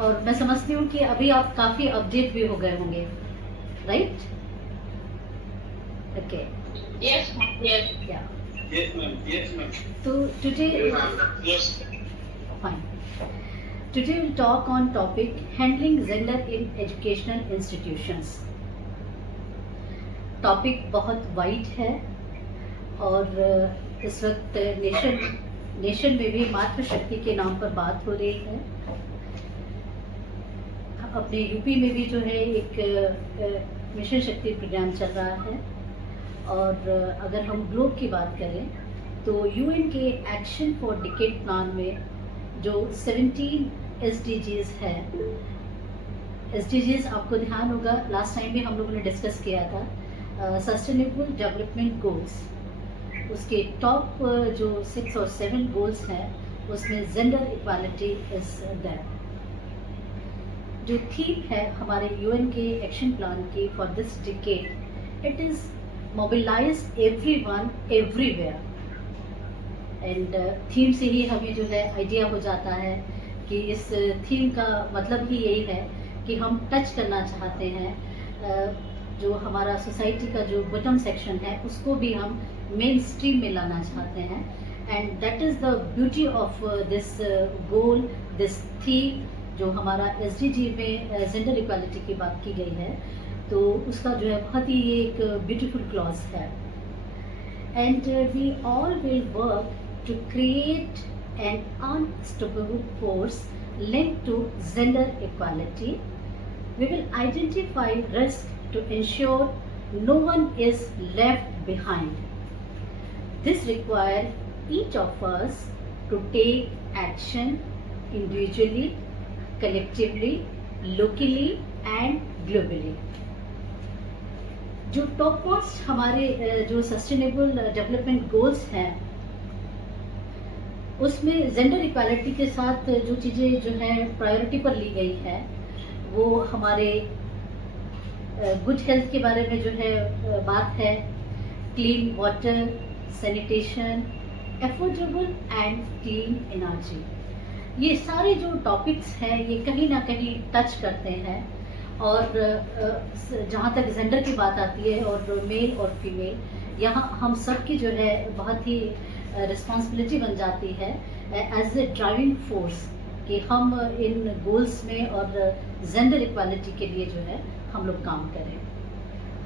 और मैं समझती हूँ कि अभी आप काफ़ी अपडेट भी हो गए होंगे, राइट? Okay, Yes, yes. या Yes, ma'am. Yes, ma'am. तो today Yes. fine. Today we'll talk on topic handling gender in educational institutions. Topic बहुत वाइड है और इस वक्त नेशन में भी मातृशक्ति के नाम पर बात हो रही है। अपने यूपी में भी जो है एक मिशन शक्ति प्रोग्राम चल रहा है और अगर हम ग्लोब की बात करें तो यूएन के एक्शन फॉर डिकेड प्लान में जो 17 एसडीजीज है, एसडीजीज आपको ध्यान होगा लास्ट टाइम भी हम लोगों ने डिस्कस किया था, सस्टेनेबल डेवलपमेंट गोल्स, उसके टॉप जो 6 और 7 गोल्स हैं उसमें जेंडर इक्वालिटी इज देयर। जो थीम है हमारे यूएन के एक्शन प्लान की for this decade, it is mobilise everyone everywhere. And theme से ही हमें जो है आइडिया हो जाता है कि इस थीम का मतलब ही यही है कि हम टच करना चाहते हैं जो हमारा सोसाइटी का जो बॉटम सेक्शन है उसको भी हम मेन स्ट्रीम में लाना चाहते हैं। And that is the beauty of this goal, this theme. जो हमारा एसडीजी में जेंडर इक्वालिटी की बात की गई है तो उसका जो है बहुत ही एक ब्यूटीफुल क्लॉज है। And we all will work to create an unstoppable force linked to gender equality. We will identify risks to ensure no one is left behind. This requires each of us to take action individually, collectively, locally and globally. जो top most हमारे जो sustainable development goals हैं उसमें gender equality के साथ जो चीज़ें जो है प्रायोरिटी पर ली गई है वो हमारे गुड हेल्थ के बारे में जो है बात है, clean water, sanitation, affordable and clean energy. ये सारे जो टॉपिक्स हैं ये कहीं ना कहीं टच करते हैं और जहाँ तक जेंडर की बात आती है और मेल और फीमेल, यहाँ हम सब की जो है बहुत ही रिस्पॉन्सिबिलिटी बन जाती है एज ए ड्राइविंग फोर्स कि हम इन गोल्स में और जेंडर इक्वालिटी के लिए जो है हम लोग काम करें।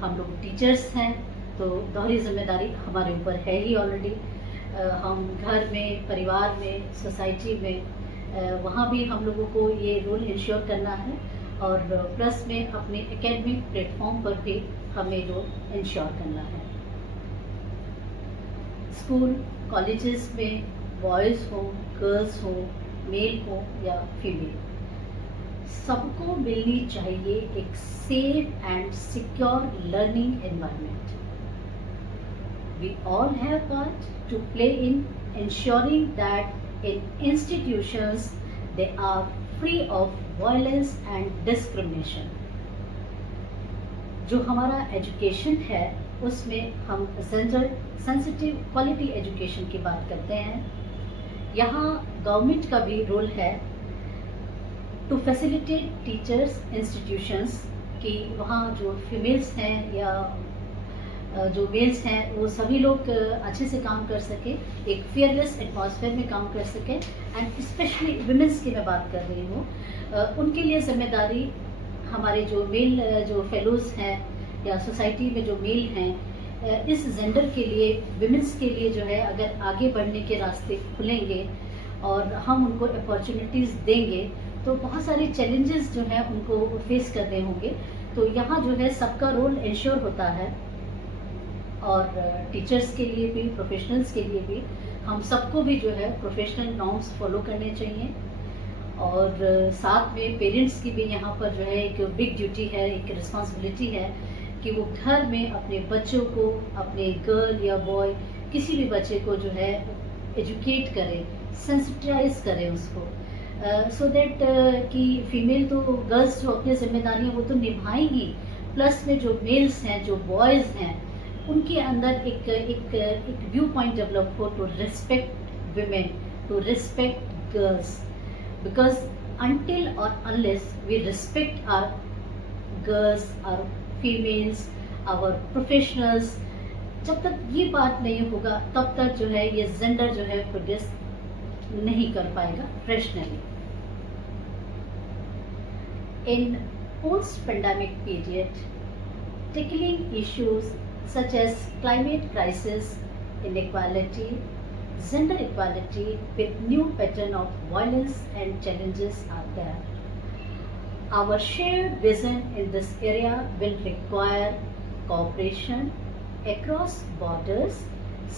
हम लोग टीचर्स हैं तो दोहरी जिम्मेदारी हमारे ऊपर है ही ऑलरेडी। हम घर में, परिवार में, सोसाइटी में वहाँ भी हम लोगों को ये रोल इंश्योर करना है और प्लस में अपने एकेडमिक प्लेटफॉर्म पर भी हमें रोल इंश्योर करना है। स्कूल कॉलेजेस में बॉयज़ हो, गर्ल्स हो, मेल हो या फीमेल, सबको मिलनी चाहिए एक safe and secure learning environment. We all have part to play in ensuring that in institutions they are free of violence and discrimination. जो हमारा एजुकेशन है उसमें हम जेंडर सेंसिटिव क्वालिटी एजुकेशन की बात करते हैं। यहाँ गवर्नमेंट का भी रोल है टू फैसिलिटेट टीचर्स इंस्टीट्यूशंस कि वहाँ जो फीमेल्स हैं या जो मेल्स हैं वो सभी लोग अच्छे से काम कर सके, एक फेयरलेस एटमॉस्फेयर में काम कर सके। एंड स्पेशली वुमेंस की मैं बात कर रही हूँ, उनके लिए जिम्मेदारी हमारे जो मेल जो फेलोज़ हैं या सोसाइटी में जो मेल हैं, इस जेंडर के लिए, वुमेंस के लिए जो है अगर आगे बढ़ने के रास्ते खुलेंगे और हम उनको अपॉर्चुनिटीज़ देंगे तो बहुत सारे चैलेंजेस जो हैं उनको फेस करने होंगे। तो यहाँ जो है सबका रोल इंश्योर होता है और टीचर्स के लिए भी, प्रोफेशनल्स के लिए भी, हम सबको भी जो है प्रोफेशनल नॉर्म्स फॉलो करने चाहिए। और साथ में पेरेंट्स की भी यहाँ पर जो है एक बिग ड्यूटी है, एक रिस्पॉन्सिबिलिटी है कि वो घर में अपने बच्चों को, अपने गर्ल या बॉय, किसी भी बच्चे को जो है एजुकेट करें, सेंसिटाइज करें उसको, सो दैट कि फीमेल तो गर्ल्स जो अपनी जिम्मेदारियाँ वो तो निभाएंगी, प्लस में जो मेल्स हैं, जो बॉयज़ हैं, उनके अंदर एक व्यू पॉइंट डेवलप हो to respect women, to respect girls. Because until or unless we respect our girls, our females, our professionals, जब तक ये बात नहीं होगा तब तक जो है ये जेंडर जो है प्रोग्रेस नहीं कर पाएगा फ्रेशनली. In post-pandemic period, tackling issues such as climate crisis, inequality, gender equality with new pattern of violence and challenges are there. Our shared vision in this area will require cooperation across borders,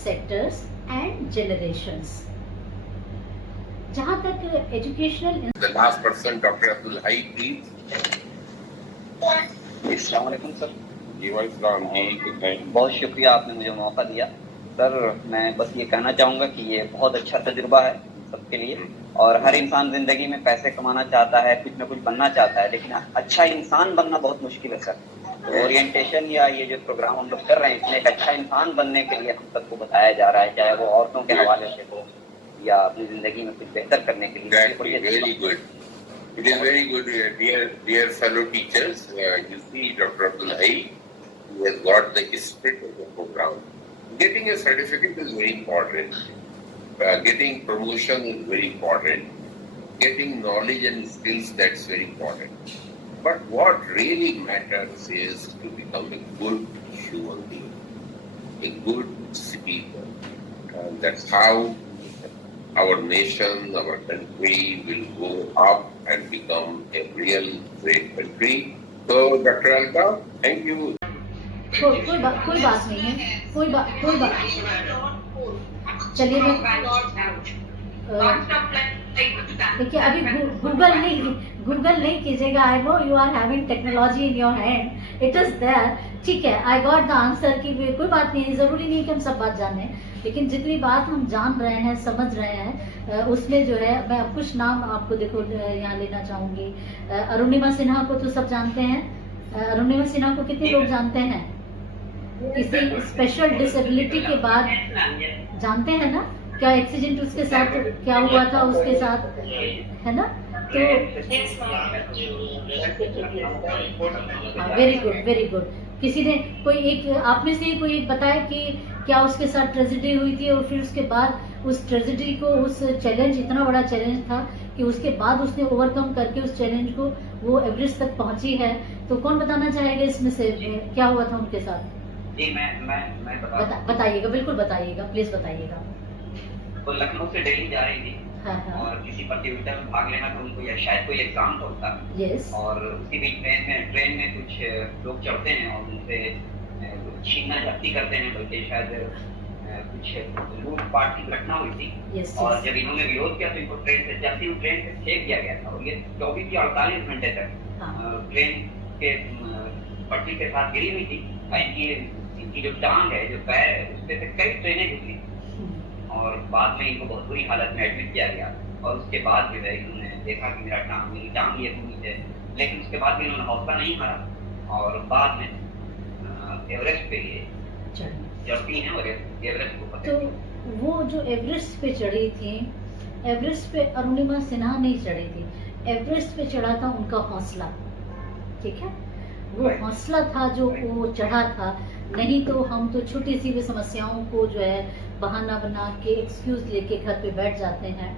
sectors and generations. जहाँ तक educational The last person, Dr. Abdul Hai, please. अस्सलाम वालेकुम sir. जी वालेकुम जी, good night. बहुत शुक्रिया आपने मुझे मौका दिया सर. मैं बस ये कहना चाहूँगा कि ये बहुत अच्छा तजुर्बा है सबके लिए, और हर इंसान ज़िंदगी में पैसे कमाना चाहता है, कुछ ना कुछ बनना चाहता है, लेकिन अच्छा इंसान बनना बहुत मुश्किल है सर. तो ओरिएंटेशन या ये जो प्रोग्राम हम लोग कर रहे हैं इसमें एक अच्छा इंसान बनने के लिए हम सबको बताया जा रहा है, चाहे वो औरतों के हवाले से हो या अपनी ज़िंदगी में कुछ बेहतर करने के लिए. Exactly, very good. It is very good, dear fellow teachers. You see, Dr. Abdul Hai, he has got the spirit of the program. Getting a certificate is very important. Getting promotion is very important. Getting knowledge and skills, that's very important. But what really matters is to become a good human being, a good citizen. And that's how our nation, our country will go up and become a real great country. So, Dr. Alka, thank you. कोई बात नहीं है, कोई बात. चलिए देखिए अभी Google नहीं कीजिएगा. I know you are having technology in your hand, it is there. ठीक है, आई गॉट द आंसर कि कोई बात नहीं है. ज़रूरी नहीं कि हम सब बात जाने, लेकिन जितनी बात हम जान रहे हैं, समझ रहे हैं, उसमें जो है मैं कुछ नाम आपको देखो यहाँ लेना चाहूँगी. अरुणिमा सिन्हा को तो सब जानते हैं. अरुणिमा सिन्हा को कितने लोग जानते हैं? किसी स्पेशल डिसेबिलिटी के बाद जानते हैं ना? क्या एक्सीडेंट उसके साथ क्या हुआ था उसके साथ, है ना? तो वेरी गुड, वेरी गुड. किसी ने कोई एक आप में से ही कोई एक बताया कि क्या उसके साथ ट्रेजेडी हुई थी और फिर उसके बाद उस ट्रेजेडी को, उस चैलेंज, इतना बड़ा चैलेंज था कि उसके बाद उसने ओवरकम करके उस चैलेंज को वो एवरेस्ट तक पहुंची है. तो कौन बताना चाहेगा इसमें से क्या हुआ था उनके साथ? जी मैं बताइएगा, बिल्कुल बताइएगा, प्लीज बताइएगा. वो लखनऊ से दिल्ली जा रही थी. हाँ हाँ. और किसी प्रतियोगिता में भाग लेना था उनको, या शायद कोई एग्जाम था उसका. यस. और उसी बीच ट्रेन में कुछ लोग चढ़ते हैं और उनसे छीना झपटी करते हैं, बल्कि शायद कुछ लूटपाट की घटना हुई थी. यस. और जब इन्होंने विरोध किया तो इनको ट्रेन से चलती हुई ट्रेन से फेंक दिया गया था. और ये 24 या 48 घंटे तक ट्रेन के पटरी के साथ गिरी हुई थी. इनकी जो टांग है, जो पैर है, उसपे से कई ट्रेनें गुजरी और बाद में इनको बहुत बुरी हालत में एडमिट किया गया. और उसके बाद भी इन्होंने देखा कि मेरी टांग ये हुई है, लेकिन उसके बाद भी इन्होंने हौसला नहीं हारा और बाद में एवरेस्ट पे ये चढ़ती हैं और एवरेस्ट को तो वो जो एवरेस्ट पे चढ़ी थी, एवरेस्ट पे अरुणिमा सिन्हा नहीं चढ़ी थी. एवरेस्ट पे चढ़ा था उनका हौसला. ठीक है, वो हौसला था जो वो चढ़ा था. नहीं तो हम तो छोटी सी भी समस्याओं को जो है बहाना बना के, एक्सक्यूज लेके घर पे बैठ जाते हैं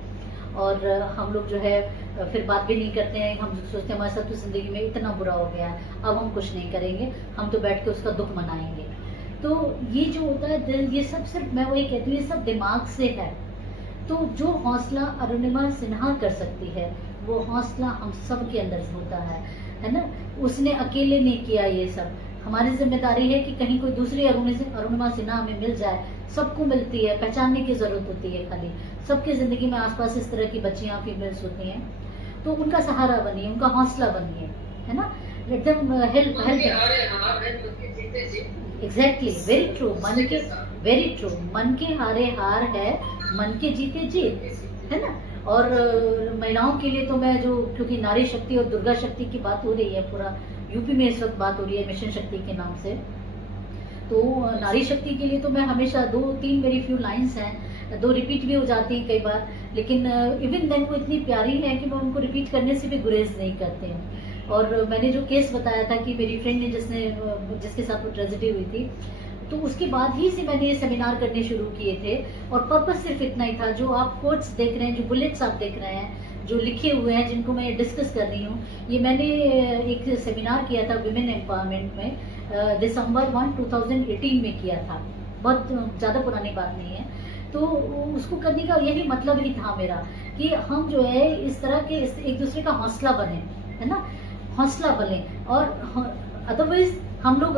और हम लोग जो है फिर बात भी नहीं करते हैं. हम सोचते हैं हमारे साथ तो ज़िंदगी में इतना बुरा हो गया है, अब हम कुछ नहीं करेंगे, हम तो बैठ के उसका दुख मनाएंगे. तो ये जो होता है, ये सब सिर्फ मैं वही कहती हूँ, ये सब दिमाग से है. तो जो हौसला अरुणिमा सिन्हा कर सकती है, वो हौसला हम सब के अंदर होता है ना? उसने अकेले नहीं किया ये सब. हमारी जिम्मेदारी है कि कहीं कोई दूसरी अरुणिमा सिन्हा हमें मिल जाए. सबको मिलती है, पहचानने की जरूरत होती है. खाली सबके जिंदगी में आसपास इस तरह की बच्चियां, फीमेल्स होती हैं, तो उनका सहारा बनिए, उनका हौसला बनिए, है ना? एकदम help. Exactly, very true. Very true. मन के हारे हार है, मन के जीते जीत, है ना? और महिलाओं के लिए तो मैं जो, क्योंकि नारी शक्ति और दुर्गा शक्ति की बात हो रही है, पूरा यूपी में इस वक्त बात हो रही है मिशन शक्ति के नाम से, तो नारी शक्ति के लिए तो मैं हमेशा 2-3 मेरी फ्यू लाइंस हैं 2 रिपीट भी हो जाती हैं कई बार, लेकिन इवन देन वो इतनी प्यारी है कि मैं उनको रिपीट करने से भी गुरेज नहीं करते हैं। और मैंने जो केस बताया था कि मेरी फ्रेंड ने जिसके साथ वो ट्रेजेडी हुई थी, तो उसके बाद ही से मैंने ये सेमिनार करने शुरू किए थे। और पर्पस सिर्फ इतना ही था, जो आप कोट्स देख रहे हैं, जो बुलेट्स आप देख रहे हैं, जो लिखे हुए हैं, जिनको मैं डिस्कस कर रही हूँ, ये मैंने एक सेमिनार किया था विमेन एम्पावरमेंट में दिसंबर 1, 2018 में किया था। बहुत ज़्यादा पुरानी बात नहीं है। तो उसको करने का यही मतलब ही था मेरा, कि हम जो है इस तरह के एक दूसरे का हौसला बने, है ना, हौसला बने। और अदरवाइज हम लोग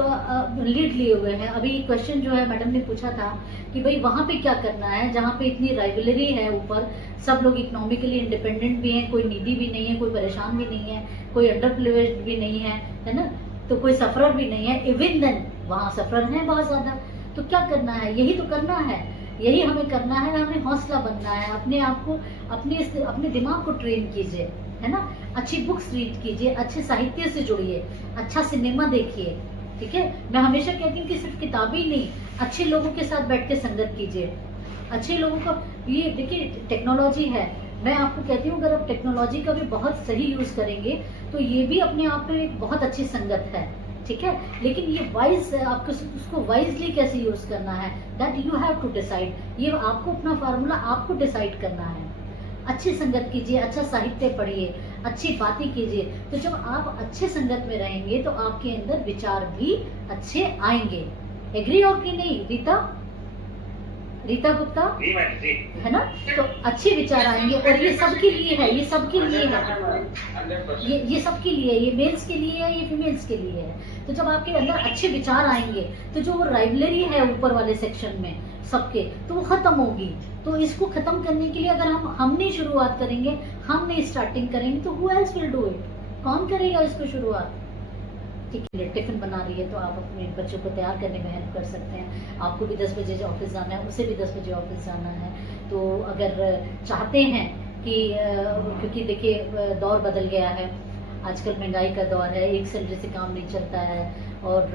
लीड लिए हुए हैं। अभी क्वेश्चन जो है मैडम ने पूछा था कि भाई वहाँ पे क्या करना है, जहाँ पे इतनी राइवलरी है, ऊपर सब लोग इकोनॉमिकली इंडिपेंडेंट भी हैं, कोई नीडी भी नहीं है, कोई परेशान भी नहीं है, कोई अंडर प्रिविलेज्ड भी नहीं है ना, तो कोई सफरर भी नहीं है। इवन देन वहाँ सफरर हैं बहुत ज़्यादा। तो क्या करना है, यही तो करना है, यही हमें करना है। हमें हौसला बनना है, अपने आप को, अपने दिमाग को ट्रेन कीजिए, है ना, अच्छी बुक्स रीड कीजिए, अच्छे साहित्य से जुड़िए, अच्छा सिनेमा देखिए, ठीक है। मैं हमेशा कहती हूँ कि सिर्फ किताबी नहीं, अच्छे लोगों के साथ बैठ के संगत कीजिए, अच्छे लोगों को। ये देखिए टेक्नोलॉजी है, मैं आपको कहती हूँ अगर आप टेक्नोलॉजी का भी बहुत सही यूज़ करेंगे तो ये भी अपने आप में एक बहुत अच्छी संगत है, ठीक है। लेकिन ये वाइज, आपको उसको वाइजली कैसे यूज़ करना है, that you have to decide. ये आपको अपना फार्मूला आपको डिसाइड करना है। अच्छी संगत कीजिए, अच्छा साहित्य पढ़िए, अच्छी बातें कीजिए। तो जब आप अच्छे संगत में रहेंगे तो आपके अंदर विचार भी अच्छे आएंगे। एग्री और कि नहीं रीता गुप्ता, है ना। तो अच्छे विचार आएंगे, और ये सबके लिए है, ये सबके लिए है, ये सबके लिए, ये मेल्स के लिए है, ये फीमेल्स के लिए है। तो जब आपके अंदर अच्छे विचार आएंगे तो जो राइवलरी है ऊपर वाले सेक्शन में सबके, तो वो खत्म होगी। तो इसको खत्म करने के लिए अगर हमने शुरुआत करेंगे, हमने स्टार्टिंग करेंगे, तो who else will do it, कौन करेगा इसको शुरुआत। ठीक है, टिफिन बना रही है तो आप अपने बच्चों को तैयार करने में हेल्प कर सकते हैं। आपको भी 10 बजे ऑफिस जाना है, उसे भी 10 बजे ऑफिस जाना है। तो अगर चाहते हैं कि क्योंकि देखिए दौर बदल गया है, आजकल महंगाई का दौर है, एक सैलरी से काम नहीं चलता है, और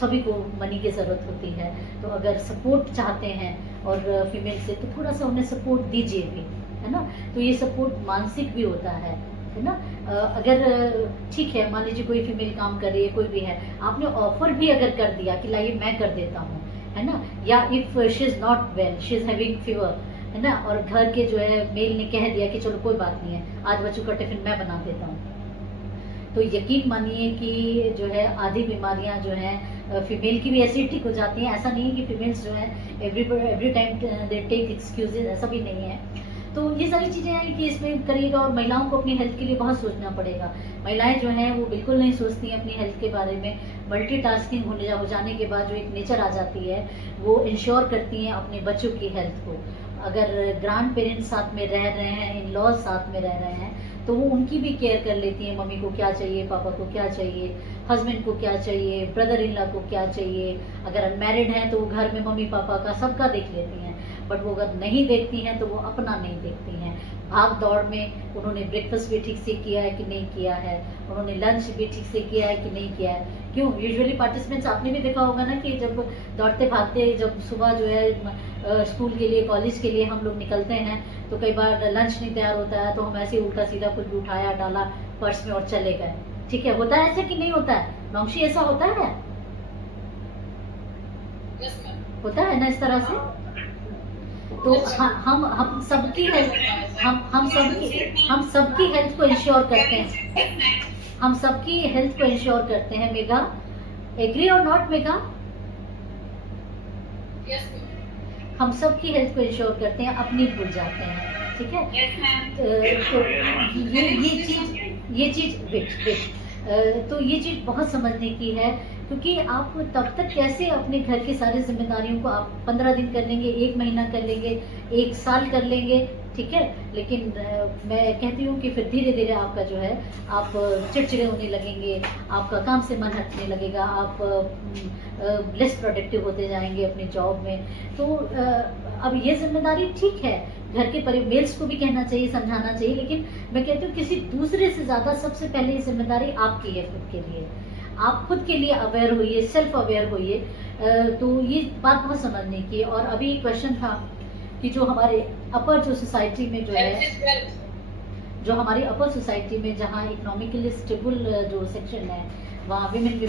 सभी को मनी की ज़रूरत होती है। तो अगर सपोर्ट चाहते हैं और फीमेल से, तो थोड़ा सा उन्हें सपोर्ट दीजिए भी, है ना। तो ये सपोर्ट मानसिक भी होता है ना। अगर ठीक है, मान लीजिए कोई फीमेल काम कर रही है, कोई भी है, आपने ऑफर भी अगर कर दिया कि लाइए मैं कर देता हूँ, है ना, या if she is not well, she is having fever, है ना, और घर के जो है मेल ने कह दिया कि चलो कोई बात नहीं है, आज बच्चों का टिफिन मैं बना देता हूँ, तो यकीन मानिए कि जो है आधी बीमारियां जो हैं फीमेल की भी ऐसी ठीक हो जाती हैं। ऐसा नहीं है कि फीमेल्स जो है every time they take excuses, ऐसा भी नहीं है। तो ये सारी चीज़ें हैं कि इसमें करिएगा। और महिलाओं को अपनी हेल्थ के लिए बहुत सोचना पड़ेगा। महिलाएं जो हैं वो बिल्कुल नहीं सोचती हैं अपनी हेल्थ के बारे में। मल्टीटास्किंग हो जाने के बाद जो एक नेचर आ जाती है, वो इंश्योर करती हैं अपने बच्चों की हेल्थ को। अगर ग्रैंड पेरेंट्स साथ में रह रहे हैं, इन लॉज साथ में रह रहे हैं, तो वो उनकी भी केयर कर लेती हैं। मम्मी को क्या चाहिए, पापा को क्या चाहिए, हस्बैंड को क्या चाहिए, ब्रदर इन लॉ को क्या चाहिए। अगर अनमैरिड हैं तो वो घर में मम्मी पापा का सबका देख लेती हैं। बट वो अगर नहीं देखती हैं तो वो अपना नहीं देखती हैं। भाग दौड़ में उन्होंने ब्रेकफास्ट भी ठीक से किया है कि नहीं किया है, उन्होंने लंच भी ठीक से किया है कि नहीं किया है। क्यों, यूजुअली पार्टिसिपेंट्स आपने भी देखा होगा ना कि जब दौड़ते भागते, जब सुबह जो है स्कूल के लिए, कॉलेज के लिए हम लोग निकलते हैं, तो कई बार लंच नहीं तैयार होता है, तो हम ऐसे उल्टा सीधा कुछ भी उठाया, डाला पर्स में और चले गए। ठीक है, होता है ऐसे कि नहीं होता है नौशी, ऐसा होता है? होता है ना इस तरह से। तो हम सबकी हेल्थ, हम सबकी हेल्थ को इंश्योर करते हैं, हम सबकी हेल्थ को इंश्योर करते हैं। मेघा, एग्री और नॉट मेघा? हम सबकी हेल्थ को इंश्योर करते हैं, अपनी भूल जाते हैं। ठीक है, तो ये चीज वेट, तो ये चीज बहुत समझने की है। क्योंकि आप तब तक कैसे अपने घर की सारी जिम्मेदारियों को आप 15 दिन कर लेंगे, 1 महीना कर लेंगे, 1 साल कर लेंगे, ठीक है। लेकिन मैं कहती हूँ कि फिर धीरे धीरे आपका जो है, आप चिड़चिड़े होने लगेंगे, आपका काम से मन हटने लगेगा, आप लेस प्रोडक्टिव होते जाएंगे अपने जॉब में। तो अब ये जिम्मेदारी ठीक है, घर के मेल्स को भी कहना चाहिए, समझाना चाहिए, लेकिन मैं कहती हूँ किसी दूसरे से ज़्यादा सबसे पहले ये जिम्मेदारी आपकी है खुद के लिए। आप खुद के लिए अवेयर होइए, सेल्फ अवेयर होइए। तो ये बात बहुत समझने की। और अभी क्वेश्चन था कि जो हमारे अपर जो सोसाइटी में जो Health है, is wealth. जो हमारी अपर सोसाइटी में जहाँ इकोनॉमिकली स्टेबल जो सेक्शन है, वहाँ विमेन के